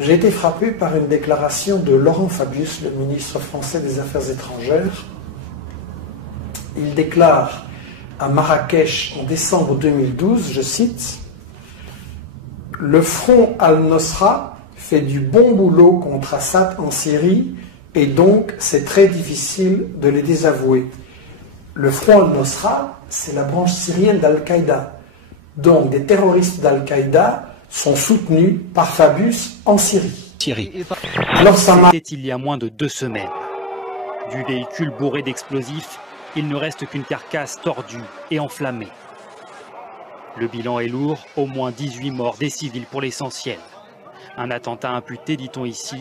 J'ai été frappé par une déclaration de Laurent Fabius, le ministre français des Affaires étrangères. Il déclare à Marrakech en décembre 2012, je cite, « Le front al-Nosra fait du bon boulot contre Assad en Syrie et donc c'est très difficile de les désavouer. » Le front al-Nosra, c'est la branche syrienne d'Al-Qaïda. Donc des terroristes d'Al-Qaïda sont soutenus par Fabius en Syrie. C'était il y a moins de 2 semaines. Du véhicule bourré d'explosifs, il ne reste qu'une carcasse tordue et enflammée. Le bilan est lourd, au moins 18 morts, des civils pour l'essentiel. Un attentat imputé, dit-on ici,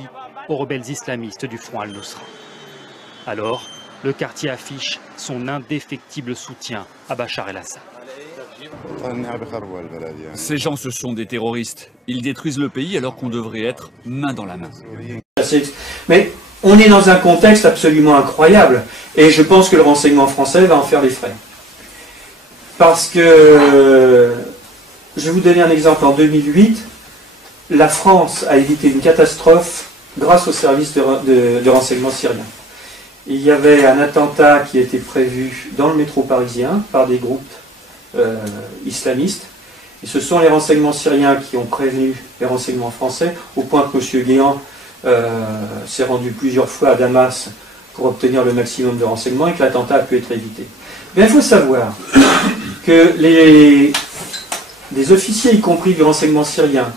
aux rebelles islamistes du front al-Nosra. Alors, le quartier affiche son indéfectible soutien à Bachar el-Assad. Ces gens, ce sont des terroristes. Ils détruisent le pays alors qu'on devrait être main dans la main. Mais on est dans un contexte absolument incroyable. Et je pense que le renseignement français va en faire les frais. Parce que, je vais vous donner un exemple. En 2008, la France a évité une catastrophe grâce aux services de renseignement syriens. Il y avait un attentat qui était prévu dans le métro parisien par des groupes islamistes. Et ce sont les renseignements syriens qui ont prévenu les renseignements français, au point que M. Guéant s'est rendu plusieurs fois à Damas pour obtenir le maximum de renseignements et que l'attentat a pu être évité. Mais il faut savoir que des officiers, y compris du renseignement syrien,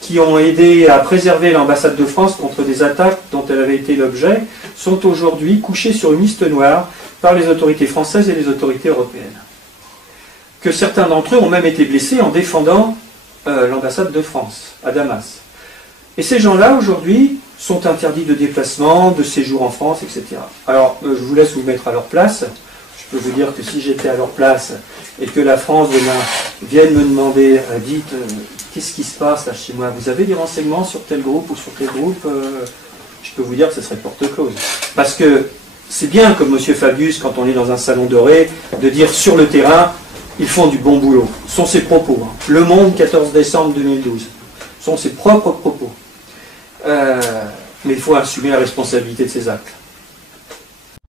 qui ont aidé à préserver l'ambassade de France contre des attaques dont elle avait été l'objet, sont aujourd'hui couchés sur une liste noire par les autorités françaises et les autorités européennes. Que certains d'entre eux ont même été blessés en défendant l'ambassade de France à Damas. Et ces gens-là, aujourd'hui, sont interdits de déplacement, de séjour en France, etc. Alors, je vous laisse vous mettre à leur place. Je peux vous dire que si j'étais à leur place et que la France demain vienne me demander, dites, qu'est-ce qui se passe là chez moi? Vous avez des renseignements sur tel groupe ou sur tel groupe? Je peux vous dire que ce serait porte close. Parce que c'est bien, comme M. Fabius, quand on est dans un salon doré, de dire sur le terrain, ils font du bon boulot. Ce sont ses propos. Hein. Le Monde, 14 décembre 2012. Ce sont ses propres propos. Mais il faut assumer la responsabilité de ses actes.